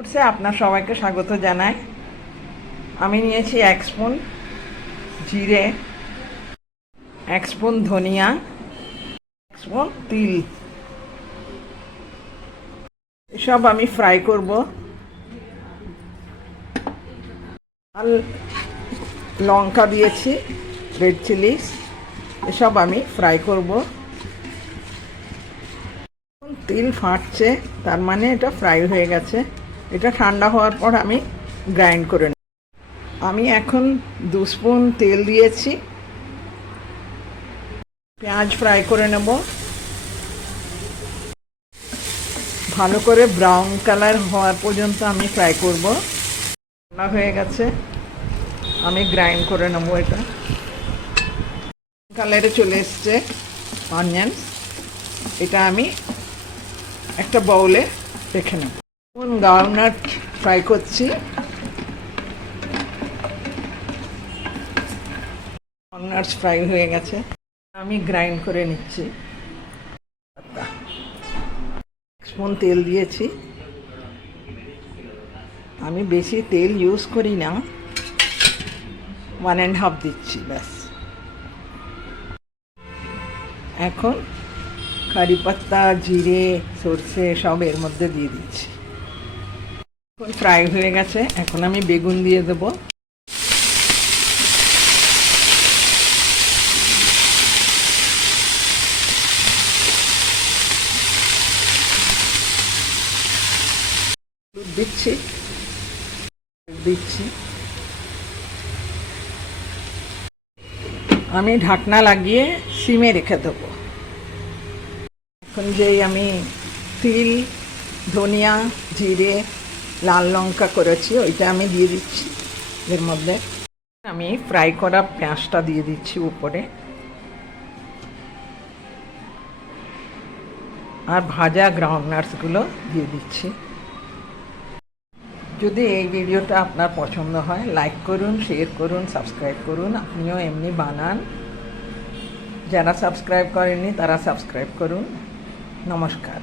ফুডসে আপনার সবাইকে স্বাগত জানাই। আমি নিয়েছি 1 স্পুন জিরে, 1 স্পুন ধনিয়া, 1 স্পুন তিল। এসব আমি ফ্রাই করব। আর লঙ্কা দিয়েছি, রেড চিলিস, এসব আমি ফ্রাই করব। তিল ফাটছে, তার মানে এটা ফ্রাই হয়ে গেছে। এটা ঠান্ডা হওয়ার পর আমি গ্রাইন্ড করে নেব। আমি এখন 2 স্পুন তেল দিয়েছি। পেঁয়াজ ফ্রাই করে নেব, ভালো করে ব্রাউন কালার হওয়ার পর্যন্ত আমি ফ্রাই করব। ঠান্ডা হয়ে গেছে, আমি গ্রাইন্ড করে নেব। এটা কালারে চলে এসছে অনিয়ন। এটা আমি একটা বাউলে রেখে নেব। গাওনাট ফ্রাই করছি। গাওনাটস ফ্রাই হয়ে গেছে, আমি গ্রাইন্ড করে নিচ্ছি। 1 স্পুন তেল দিয়েছি। আমি বেশি তেল ইউজ করি না, 1.5 দিচ্ছি ব্যাস। এখন কারি পাত্তা, জিরে, সর্ষে সব এর মধ্যে দিয়ে দিচ্ছি। এখন ফ্রাই হয়ে গেছে, এখন আমি বেগুন দিয়ে দেবো। দিচ্ছি আমি ঢাকনা লাগিয়ে সিমে রেখে দেবো। এখন যেই আমি তিল, ধনিয়া, জিরে, লাল লঙ্কা করেছি ওইটা আমি দিয়ে দিচ্ছি এর মধ্যে। আমি ফ্রাই করা পেঁয়াজটা দিয়ে দিচ্ছি উপরে, আর ভাজা গ্রাউন্ডনাটসগুলো দিয়ে দিচ্ছি। যদি এই ভিডিওটা আপনার পছন্দ হয়, লাইক করুন, শেয়ার করুন, সাবস্ক্রাইব করুন। আপনিও এমনি বানান। যারা সাবস্ক্রাইব করেননি তারা সাবস্ক্রাইব করুন। নমস্কার।